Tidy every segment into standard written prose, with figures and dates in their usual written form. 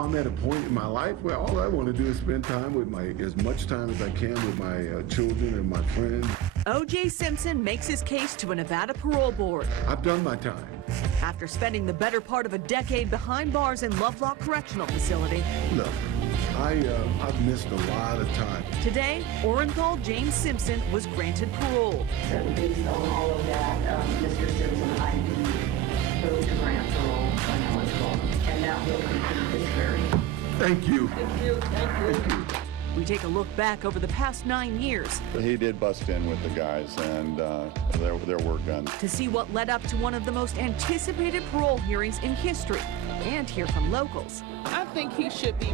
I'm at a point in my life where all I want to do is spend time with as much time as I can with my children and my friends. O.J. Simpson makes his case to a Nevada parole board. I've done my time. After spending the better part of a decade behind bars in Lovelock Correctional Facility. Look, I've missed a lot of time. Today, Orenthal James Simpson was granted parole. So based on all of that, Mr. Simpson, I do vote to grant parole when eligible, and that will complete this hearing. Thank you. Thank you. Thank you. We take a look back over the past 9 years. He did bust in with the guys, and their work done. To see what led up to one of the most anticipated parole hearings in history, and hear from locals. I think he should be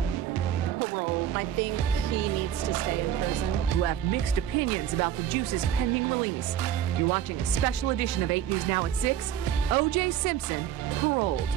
paroled. I think he needs to stay in prison. Who have mixed opinions about the Juice's pending release. You're watching a special edition of 8 News Now at 6. O.J. Simpson, paroled.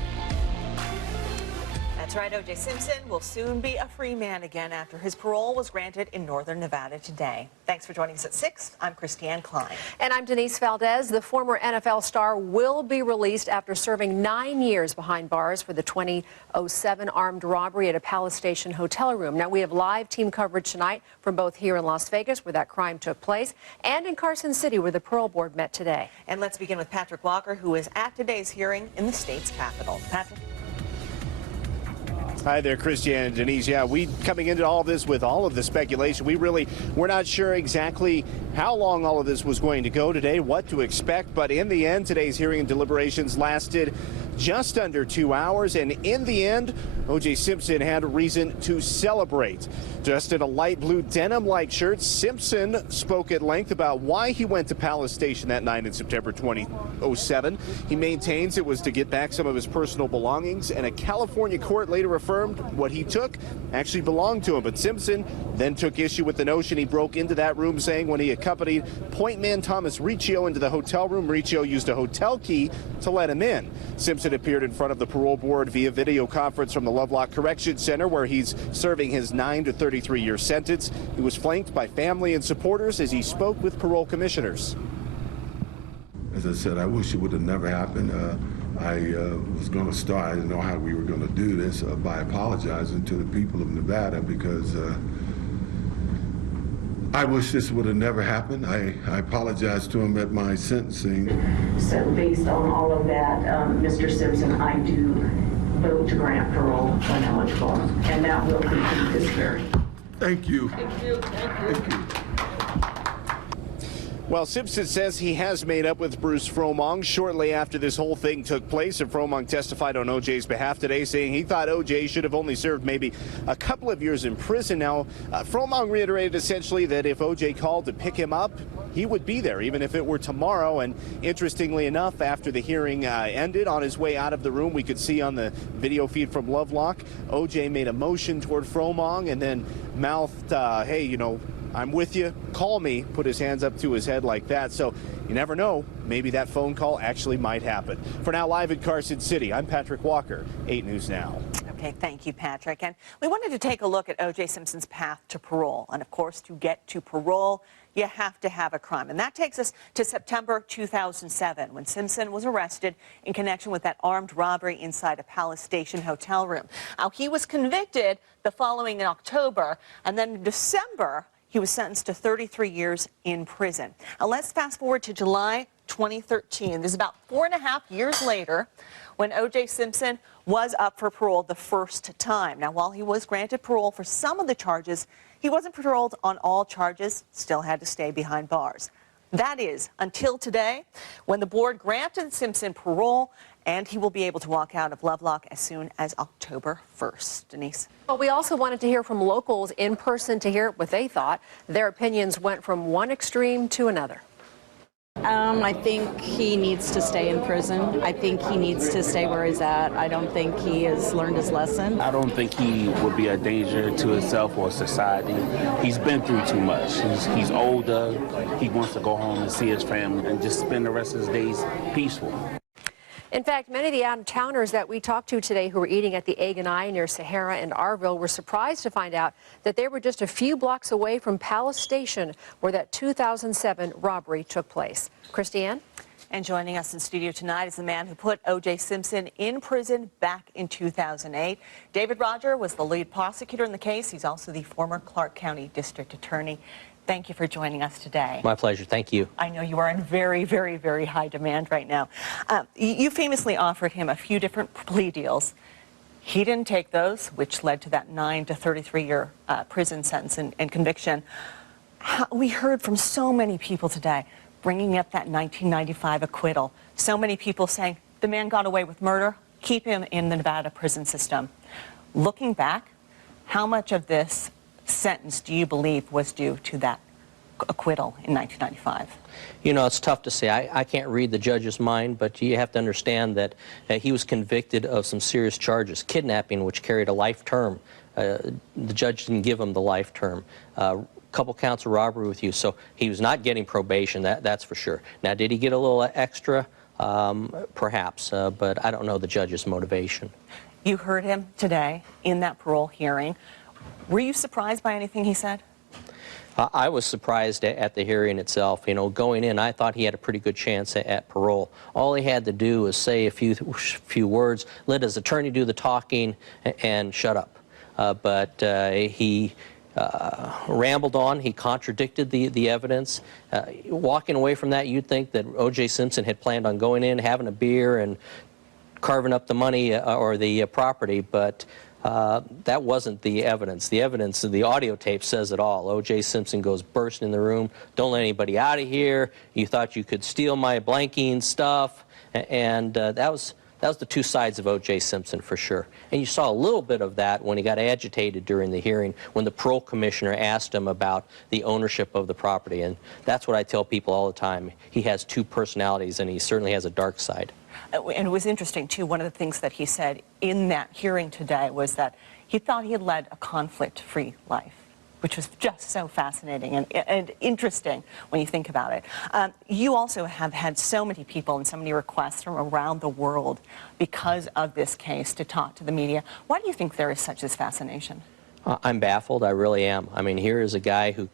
That's right, O.J. Simpson will soon be a free man again after his parole was granted in northern Nevada today. Thanks for joining us at 6. I'm Christiane Klein. And I'm Denise Valdez. The former NFL star will be released after serving 9 years behind bars for the 2007 armed robbery at a Palace Station hotel room. Now, we have live team coverage tonight from both here in Las Vegas, where that crime took place, and in Carson City, where the parole board met today. And let's begin with Patrick Walker, who is at today's hearing in the state's capital. Patrick. Hi there, Christiane and Denise. Yeah, we coming into all this with all of the speculation. We're not sure exactly how long all of this was going to go today, what to expect. But in the end, today's hearing and deliberations lasted just under 2 hours. And in the end, O.J. Simpson had a reason to celebrate. Dressed in a light blue denim-like shirt, Simpson spoke at length about why he went to Palace Station that night in September 2007. He maintains it was to get back some of his personal belongings, and a California court later affirmed what he took actually belonged to him. But Simpson then took issue with the notion he broke into that room, saying when he accompanied point man Thomas Riccio into the hotel room, Riccio used a hotel key to let him in. Simpson appeared in front of the parole board via video conference from the Lovelock Correction Center, where he's serving his 9 to 33-year sentence. He was flanked by family and supporters as he spoke with parole commissioners. As I said, I wish it would have never happened. I was going to start, I didn't know how we were going to do this, by apologizing to the people of Nevada, because I wish this would have never happened. I apologized to him at my sentencing. So based on all of that, Mr. Simpson, I do vote to grant parole when eligible, and that will complete this hearing. Thank you. Thank you. Thank you. Well, Simpson says he has made up with Bruce Fromong shortly after this whole thing took place, and Fromong testified on O.J.'s behalf today, saying he thought O.J. should have only served maybe a couple of years in prison. Now, Fromong reiterated essentially that if O.J. called to pick him up, he would be there, even if it were tomorrow. And interestingly enough, after the hearing ended, on his way out of the room, we could see on the video feed from Lovelock, O.J. made a motion toward Fromong and then mouthed, hey, you know, I'm with you, call me, put his hands up to his head like that. So you never know, maybe that phone call actually might happen. For now, live in Carson City, I'm Patrick Walker, 8 News Now. Okay, thank you, Patrick. And we wanted to take a look at O.J. Simpson's path to parole. And of course, to get to parole, you have to have a crime. And that takes us to September 2007, when Simpson was arrested in connection with that armed robbery inside a Palace Station hotel room. Now, he was convicted the following October, and then in December, he was sentenced to 33 years in prison. Now, let's fast forward to July 2013. This is about 4.5 years later when O.J. Simpson was up for parole the first time. Now, while he was granted parole for some of the charges, he wasn't paroled on all charges, still had to stay behind bars. That is, until today, when the board granted Simpson parole, and he will be able to walk out of Lovelock as soon as October 1st. Denise? Well, we also wanted to hear from locals in person to hear what they thought. Their opinions went from one extreme to another. I think he needs to stay in prison. I think he needs to stay where he's at. I don't think he has learned his lesson. I don't think he would be a danger to himself or society. He's been through too much. He's older. He wants to go home and see his family and just spend the rest of his days peaceful. In fact, many of the out-of-towners that we talked to today who were eating at the Egg and I near Sahara and Arville were surprised to find out that they were just a few blocks away from Palace Station, where that 2007 robbery took place. Christiane? And joining us in studio tonight is the man who put O.J. Simpson in prison back in 2008. David Roger was the lead prosecutor in the case. He's also the former Clark County District Attorney. Thank you for joining us today. My pleasure. Thank you. I know you are in very, very, very high demand right now. You famously offered him a few different plea deals. He didn't take those, which led to that 9 to 33-year prison sentence and conviction. We heard from so many people today bringing up that 1995 acquittal. So many people saying, the man got away with murder, keep him in the Nevada prison system. Looking back, how much of this sentence do you believe was due to that acquittal in 1995? You know, it's tough to say. I can't read the judge's mind, but you have to understand that he was convicted of some serious charges. Kidnapping, which carried a life term. The judge didn't give him the life term. Couple counts of robbery with you, so he was not getting probation, that's for sure. Now, did he get a little extra? Perhaps, but I don't know the judge's motivation. You heard him today in that parole hearing. Were you surprised by anything he said? I was surprised at the hearing itself. You know, going in, I thought he had a pretty good chance at parole. All he had to do was say a few words, let his attorney do the talking, and shut up. But he rambled on. He contradicted the evidence. Walking away from that, you'd think that O.J. Simpson had planned on going in, having a beer, and carving up the money or the property, but that wasn't the evidence. The evidence, the audio tape says it all. O.J. Simpson goes bursting in the room, don't let anybody out of here, you thought you could steal my blanking stuff, and that was the two sides of O.J. Simpson for sure. And you saw a little bit of that when he got agitated during the hearing, when the parole commissioner asked him about the ownership of the property. And that's what I tell people all the time. He has two personalities, and he certainly has a dark side. And it was interesting, too, one of the things that he said in that hearing today was that he thought he had led a conflict-free life, which was just so fascinating and interesting when you think about it. You also have had so many people and so many requests from around the world because of this case to talk to the media. Why do you think there is such this fascination? I'm baffled. I really am. I mean, here is a guy who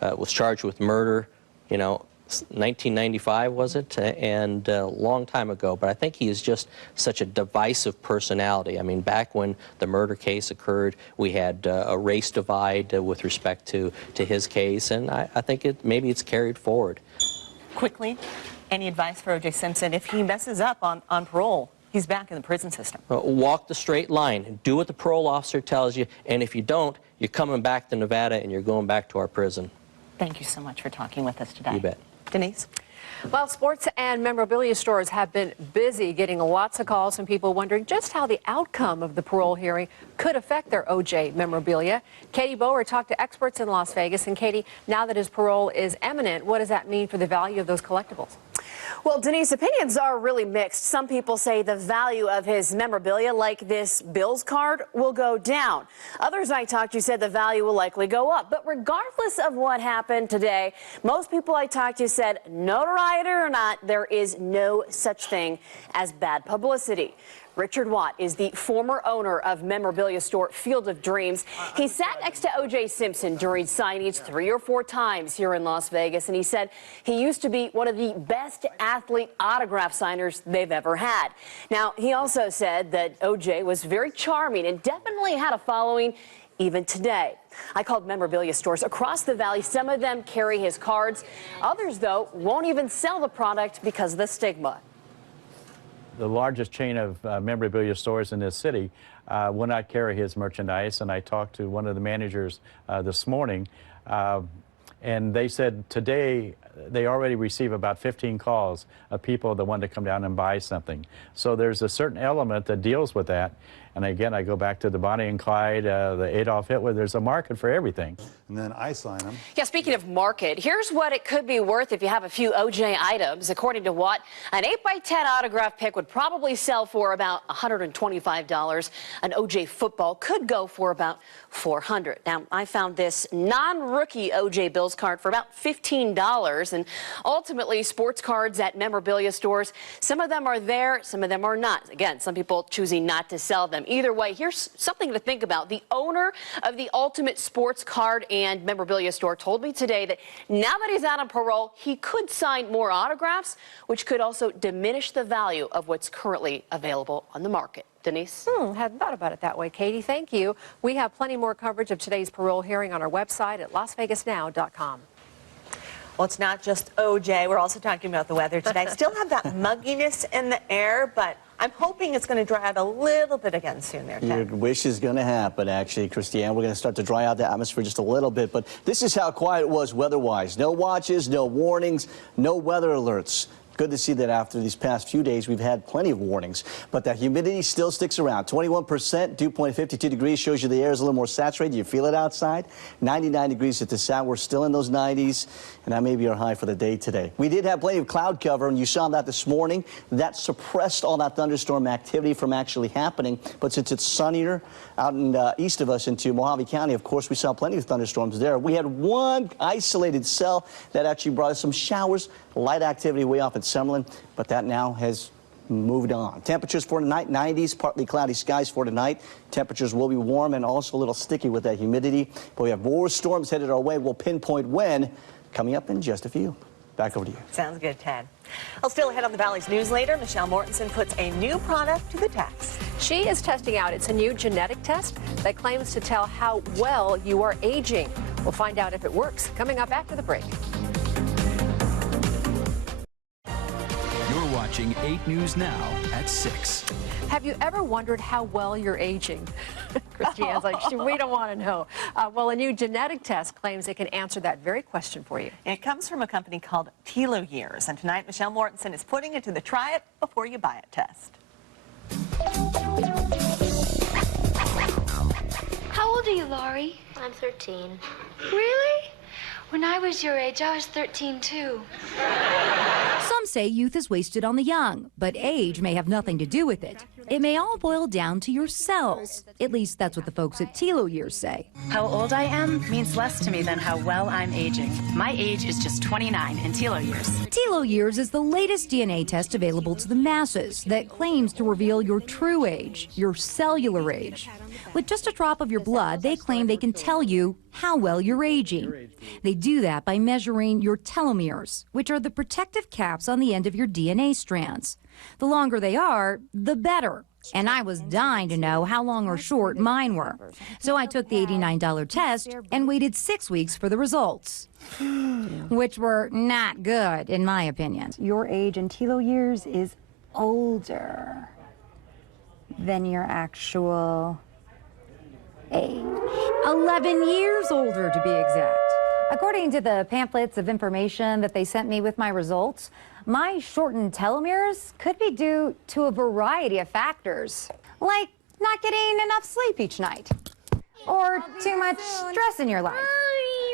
was charged with murder, you know, 1995 was it, and a long time ago, but I think he is just such a divisive personality. I mean, back when the murder case occurred, we had a race divide with respect to his case, and I think maybe it's carried forward. Quickly, any advice for O.J. Simpson if he messes up on parole? He's back in the prison system. Walk the straight line. Do what the parole officer tells you, and if you don't, you're coming back to Nevada and you're going back to our prison. Thank you so much for talking with us today. You bet. Denise? Well, sports and memorabilia stores have been busy getting lots of calls from people wondering just how the outcome of the parole hearing could affect their O.J. memorabilia. Katie Bower talked to experts in Las Vegas. And Katie, now that his parole is imminent, what does that mean for the value of those collectibles? Well, Denise, opinions are really mixed. Some people say the value of his memorabilia, like this Bills card, will go down. Others I talked to said the value will likely go up. But regardless of what happened today, most people I talked to said, notoriety or not, there is no such thing as bad publicity. Richard Watt is the former owner of memorabilia store Field of Dreams. He sat next to O.J. Simpson during signings 3 or 4 times here in Las Vegas, and he said he used to be one of the best athlete autograph signers they've ever had. Now, he also said that O.J. was very charming and definitely had a following even today. I called memorabilia stores across the valley. Some of them carry his cards. Others, though, won't even sell the product because of the stigma. The largest chain of memorabilia stores in this city will not carry his merchandise, and I talked to one of the managers this morning, and they said today they already receive about 15 calls of people that want to come down and buy something. So there's a certain element that deals with that. And again, I go back to the Bonnie and Clyde, the Adolf Hitler. There's a market for everything. And then I sign them. Yeah, speaking of market, here's what it could be worth if you have a few O.J. items. According to Watt, an 8x10 autograph pick would probably sell for about $125. An O.J. football could go for about $400. Now, I found this non-rookie O.J. Bills card for about $15. And ultimately, sports cards at memorabilia stores, some of them are there, some of them are not. Again, some people choosing not to sell them. them. Either way, here's something to think about. The owner of the Ultimate Sports Card and Memorabilia store told me today that now that he's out on parole, he could sign more autographs, which could also diminish the value of what's currently available on the market. Denise? Hadn't thought about it that way, Katie. Thank you. We have plenty more coverage of today's parole hearing on our website at LasVegasNow.com. Well, it's not just OJ. We're also talking about the weather today. Still have that mugginess in the air, but I'm hoping it's going to dry out a little bit again soon there, Ted. Your wish is going to happen, actually, Christiane. We're going to start to dry out the atmosphere just a little bit, but this is how quiet it was weather-wise. No watches, no warnings, no weather alerts. Good to see that after these past few days, we've had plenty of warnings. But that humidity still sticks around. 21%, dew point 52 degrees, shows you the air is a little more saturated. You feel it outside. 99 degrees at the south. We're still in those 90s, and that may be our high for the day today. We did have plenty of cloud cover, and you saw that this morning. That suppressed all that thunderstorm activity from actually happening. But since it's sunnier out in east of us into Mojave County, of course, we saw plenty of thunderstorms there. We had one isolated cell that actually brought us some showers, light activity way off at Summerlin, but that now has moved on. Temperatures for tonight, 90s, partly cloudy skies for tonight. Temperatures will be warm and also a little sticky with that humidity. But we have more storms headed our way. We'll pinpoint when coming up in just a few. Back over to you. Sounds good, Ted. Well, still ahead on the Valley's news later, Michelle Mortensen puts a new product to the test. She is testing out. It's a new genetic test that claims to tell how well you are aging. We'll find out if it works coming up after the break. You're watching 8 News Now at 6. Have you ever wondered how well you're aging? Christiane's like, we don't want to know. Well, a new genetic test claims it can answer that very question for you. It comes from a company called Years, and tonight Michelle Mortensen is putting it to the try it before you buy it test. How old are you, Laurie? I'm 13. Really? When I was your age, I was 13 too. Some say youth is wasted on the young, but age may have nothing to do with it. It may all boil down to your cells. At least that's what the folks at Years say. How old I am means less to me than how well I'm aging. My age is just 29 in Years. Years is the latest DNA test available to the masses that claims to reveal your true age, your cellular age. With just a drop of your blood, they claim they can tell you how well you're aging. They do that by measuring your telomeres, which are the protective caps on the end of your DNA strands. The longer they are, the better. And I was dying to know how long or short mine were. So I took the $89 test and waited 6 weeks for the results, which were not good, in my opinion. Your age in Years is older than your actual age. 11 years older, to be exact. According to the pamphlets of information that they sent me with my results, my shortened telomeres could be due to a variety of factors, like not getting enough sleep each night, or too much stress in your life.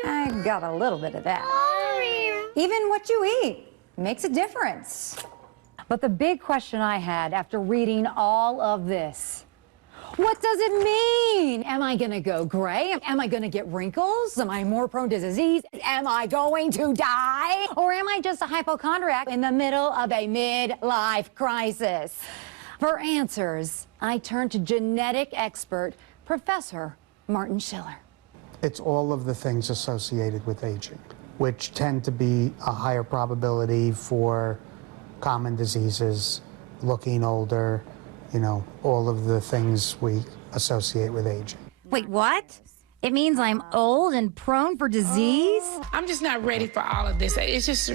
I got a little bit of that. Even what you eat makes a difference. But the big question I had after reading all of this: what does it mean? Am I going to go gray? Am I going to get wrinkles? Am I more prone to disease? Am I going to die? Or am I just a hypochondriac in the middle of a midlife crisis? For answers, I turned to genetic expert Professor Martin Schiller. It's all of the things associated with aging, which tend to be a higher probability for common diseases, looking older, you know, all of the things we associate with aging. Wait, what? It means I'm old and prone for disease? I'm just not ready for all of this. It's just...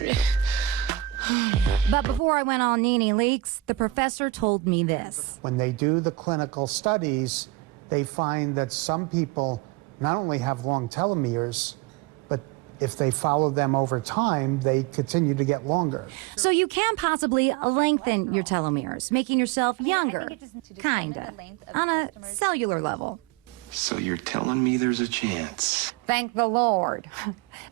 But before I went on Nene Leaks, the professor told me this. When they do the clinical studies, they find that some people not only have long telomeres, but if they follow them over time, they continue to get longer. So you can possibly lengthen your telomeres, making yourself younger, kinda, on a cellular level. So you're telling me there's a chance? Thank the Lord.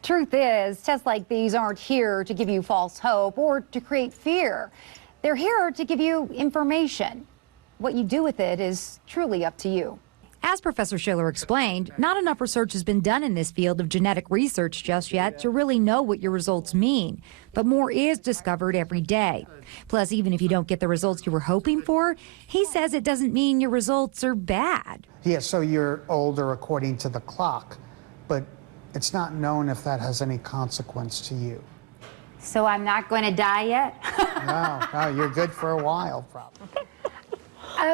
Truth is, tests like these aren't here to give you false hope or to create fear. They're here to give you information. What you do with it is truly up to you. As Professor Schiller explained, not enough research has been done in this field of genetic research just yet to really know what your results mean. But more is discovered every day. Plus, even if you don't get the results you were hoping for, he says it doesn't mean your results are bad. Yeah, so you're older according to the clock, but it's not known if that has any consequence to you. So I'm not going to die yet? No, you're good for a while, probably.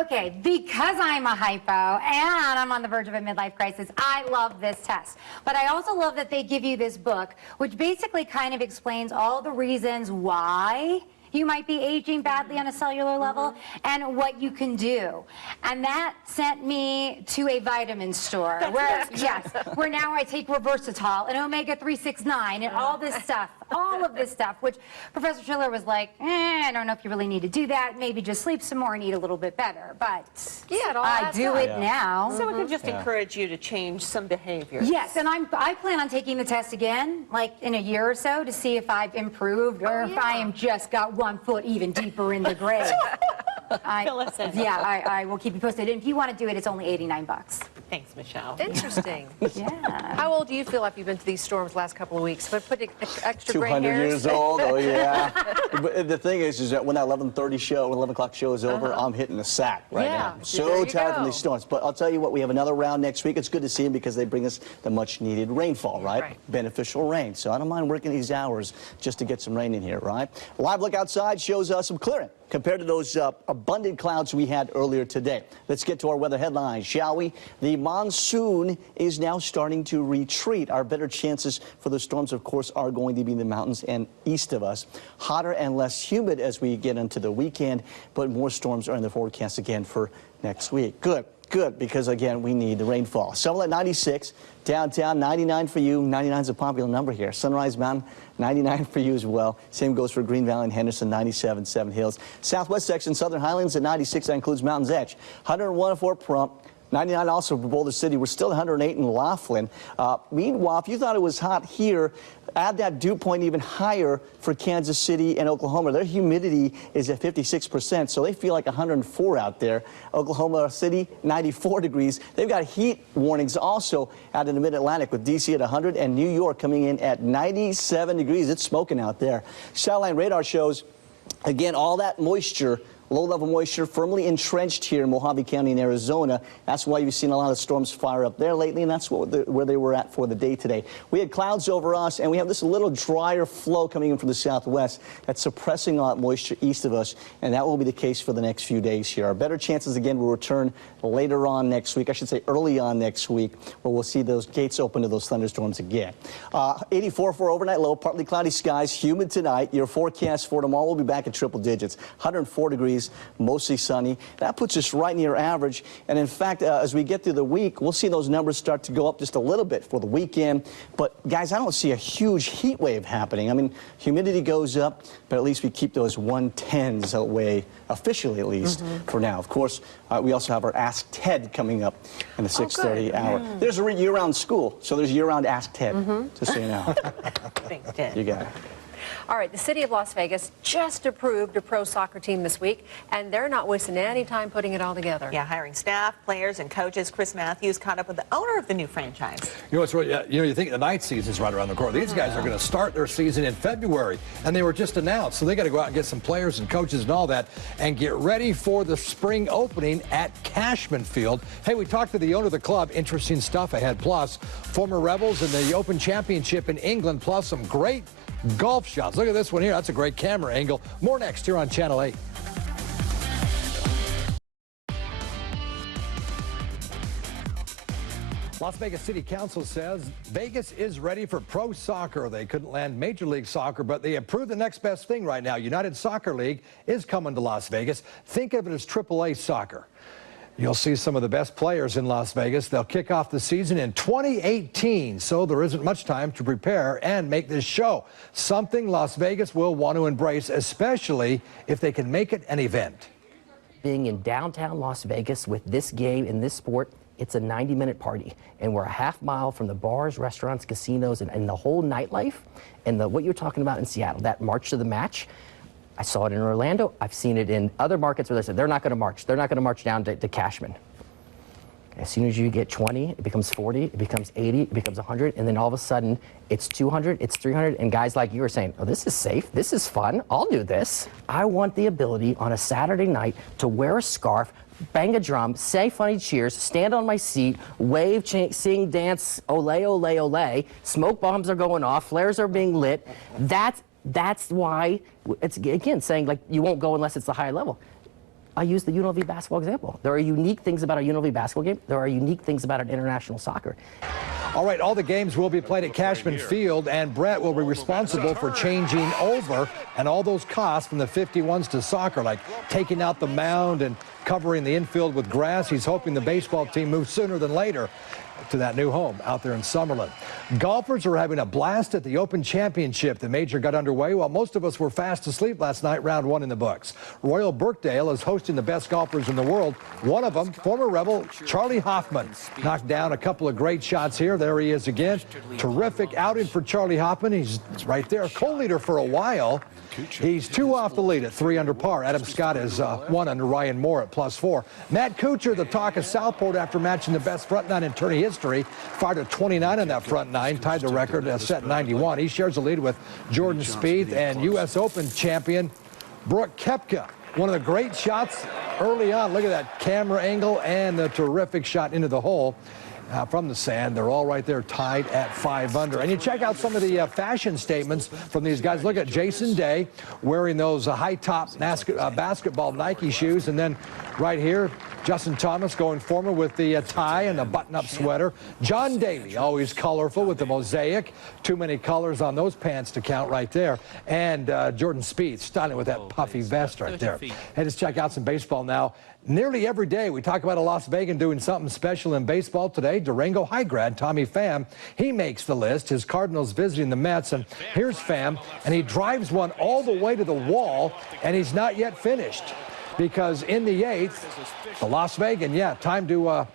Okay, because I'm a hypo and I'm on the verge of a midlife crisis, I love this test. But I also love that they give you this book, which basically kind of explains all the reasons why you might be aging badly on a cellular level and what you can do. And that sent me to a vitamin store where now I take Reversatol and Omega-369 and all this stuff, which Professor Schiller was like, I don't know if you really need to do that. Maybe just sleep some more and eat a little bit better. But I do it now. So it could just encourage you to change some behavior. Yes, and I plan on taking the test again, like in a year or so, to see if I've improved or if I am just got 1 foot even deeper in the grave. I will keep you posted. And if you want to do it, it's only $89. Thanks, Michelle. Interesting. Yeah. How old do you feel like you've been to these storms the last couple of weeks? But put extra gray 200 hairs? years old, oh yeah. But the thing is that when that 11 o'clock show is over, I'm hitting the sack right now. I'm so tired from these storms. But I'll tell you what, we have another round next week. It's good to see them because they bring us the much needed rainfall, right? Beneficial rain. So I don't mind working these hours just to get some rain in here, right? A live look outside shows us some clearing compared to those abundant clouds we had earlier today. Let's get to our weather headlines, shall we? The monsoon is now starting to retreat. Our better chances for the storms, of course, are going to be in the mountains and east of us. Hotter and less humid as we get into the weekend, but more storms are in the forecast again for next week. Good, because again, we need the rainfall. Several at 96, downtown 99 for you. 99 is a popular number here. Sunrise Mountain, 99 for you as well. Same goes for Green Valley and Henderson, 97, Seven Hills. Southwest section, Southern Highlands at 96, that includes Mountain's Edge. 101 for Pahrump. 99 also for Boulder City. We're still 108 in Laughlin. Meanwhile, if you thought it was hot here, add that dew point even higher for Kansas City and Oklahoma. Their humidity is at 56%, so they feel like 104 out there. Oklahoma City, 94 degrees. They've got heat warnings also out in the Mid-Atlantic with D.C. at 100 and New York coming in at 97 degrees. It's smoking out there. Satellite radar shows, again, all that moisture, low-level moisture firmly entrenched here in Mojave County in Arizona. That's why you've seen a lot of storms fire up there lately, and that's where they were at for the day today. We had clouds over us, and we have this little drier flow coming in from the southwest that's suppressing a lot of moisture east of us, and that will be the case for the next few days here. Our better chances, again, will return later on next week. I should say early on next week, where we'll see those gates open to those thunderstorms again. 84 for overnight low, partly cloudy skies, humid tonight. Your forecast for tomorrow will be back at triple digits, 104 degrees. Mostly sunny. That puts us right near average. And in fact, as we get through the week, we'll see those numbers start to go up just a little bit for the weekend. But guys, I don't see a huge heat wave happening. I mean, humidity goes up, but at least we keep those 110s away, officially at least, for now. Of course, we also have our Ask Ted coming up in the 6:30 hour. There's a year-round school, so there's year-round Ask Ted, just so you know. Thanks, Ted. You got it. All right, the city of Las Vegas just approved a pro soccer team this week, and they're not wasting any time putting it all together. Yeah, hiring staff, players, and coaches. Chris Matthews caught up with the owner of the new franchise. You know, it's really, you think the night season's right around the corner. These guys are going to start their season in February, and they were just announced, so they got to go out and get some players and coaches and all that, and get ready for the spring opening at Cashman Field. Hey, we talked to the owner of the club. Interesting stuff ahead. Plus, former Rebels in the Open Championship in England, plus some great golf shots. Look at this one here. That's a great camera angle. More next here on Channel 8. Las Vegas City Council says Vegas is ready for pro soccer. They couldn't land Major League Soccer, but they approved the next best thing right now. United Soccer League is coming to Las Vegas. Think of it as AAA soccer. You'll see some of the best players in Las Vegas. They'll kick off the season in 2018, so there isn't much time to prepare and make this show. Something Las Vegas will want to embrace, especially if they can make it an event. Being in downtown Las Vegas with this game and this sport, it's a 90-minute party, and we're a half mile from the bars, restaurants, casinos, and the whole nightlife. And what you're talking about in Seattle, that march to the match, I saw it in Orlando. I've seen it in other markets where they said they're not going to march. They're not going to march down to Cashman. As soon as you get 20, it becomes 40, it becomes 80, it becomes 100, and then all of a sudden it's 200, it's 300, and guys like you are saying, oh, this is safe, this is fun, I'll do this. I want the ability on a Saturday night to wear a scarf, bang a drum, say funny cheers, stand on my seat, wave, sing, dance, ole, ole, ole, smoke bombs are going off, flares are being lit. That's why it's, again, saying like you won't go unless it's the high level. I use the UNLV basketball example. There are unique things about a UNLV basketball game. There are unique things about an international soccer. All right, all the games will be played at Cashman Field, and Brett will be responsible for changing over and all those costs from the 51s to soccer, like taking out the mound and covering the infield with grass. He's hoping the baseball team moves sooner than later to that new home out there in Summerlin. Golfers are having a blast at the Open Championship. The major got underway while most of us were fast asleep last night, round 1 in the books. Royal Birkdale is hosting the best golfers in the world. One of them, former Rebel Charlie Hoffman, knocked down a couple of great shots here. There he is again. Terrific outing for Charlie Hoffman. He's right there, co-leader for a while. He's 2 off the lead at 3 under par. Adam Scott is 1 under Ryan Moore at +4. Matt Kuchar, the talk of Southport after matching the best front nine in tourney history, fired a 29 on that front nine, tied the record set 91. He shares the lead with Jordan Spieth and U.S. Open champion Brooke Koepka. One of the great shots early on. Look at that camera angle and the terrific shot into the hole. From the sand. They're all right there tied at 5 under. And you check out some of the fashion statements from these guys. Look at Jason Day wearing those high-top basketball Nike shoes. And then right here, Justin Thomas going formal with the tie and the button-up sweater. John Daly, always colorful with the mosaic. Too many colors on those pants to count right there. And Jordan Spieth, stunning with that puffy vest right there. Hey, let's check out some baseball now. Nearly every day we talk about a Las Vegan doing something special in baseball. Today, Durango High grad Tommy Pham, he makes the list. His Cardinals visiting the Mets, and here's Pham, and he drives one all the way to the wall, and he's not yet finished because in the 8th, the Las Vegan, time to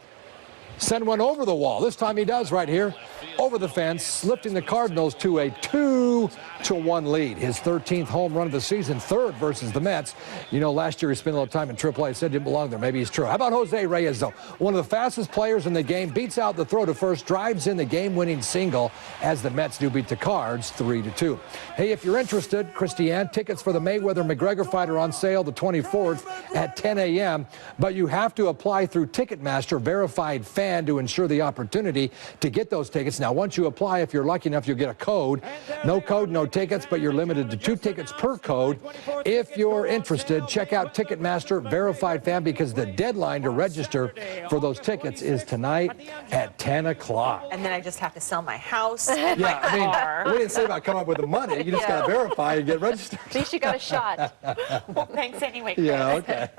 send one over the wall. This time he does right here, over the fence, lifting the Cardinals to a 2-1 lead. His 13th home run of the season, 3rd versus the Mets. You know, last year he spent a little time in AAA. Said didn't belong there. Maybe he's true. How about Jose Reyes, though? One of the fastest players in the game, beats out the throw to first, drives in the game-winning single as the Mets do beat the Cards 3-2. Hey, if you're interested, Christiane, tickets for the Mayweather-McGregor fight are on sale the 24th at 10 a.m., but you have to apply through Ticketmaster verified fan to ensure the opportunity to get those tickets. Now, once you apply, if you're lucky enough, you'll get a code. No code, no tickets, but you're limited to 2 tickets per code. If you're interested, check out Ticketmaster Verified Fan because the deadline to register for those tickets is tonight at 10 o'clock. And then I just have to sell my house. Yeah, I mean, we didn't say about coming up with the money. You just got to verify and get registered. At least you got a shot. Well, thanks anyway, Chris. Yeah, okay.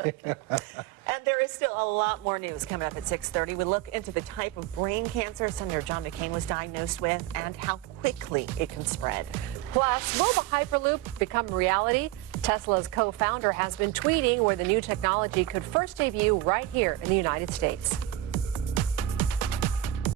And there is still a lot more news coming up at 6:30. We look into the type of brain cancer Senator John McCain was diagnosed with and how quickly it can spread. Plus, will the Hyperloop become reality? Tesla's co-founder has been tweeting where the new technology could first debut right here in the United States.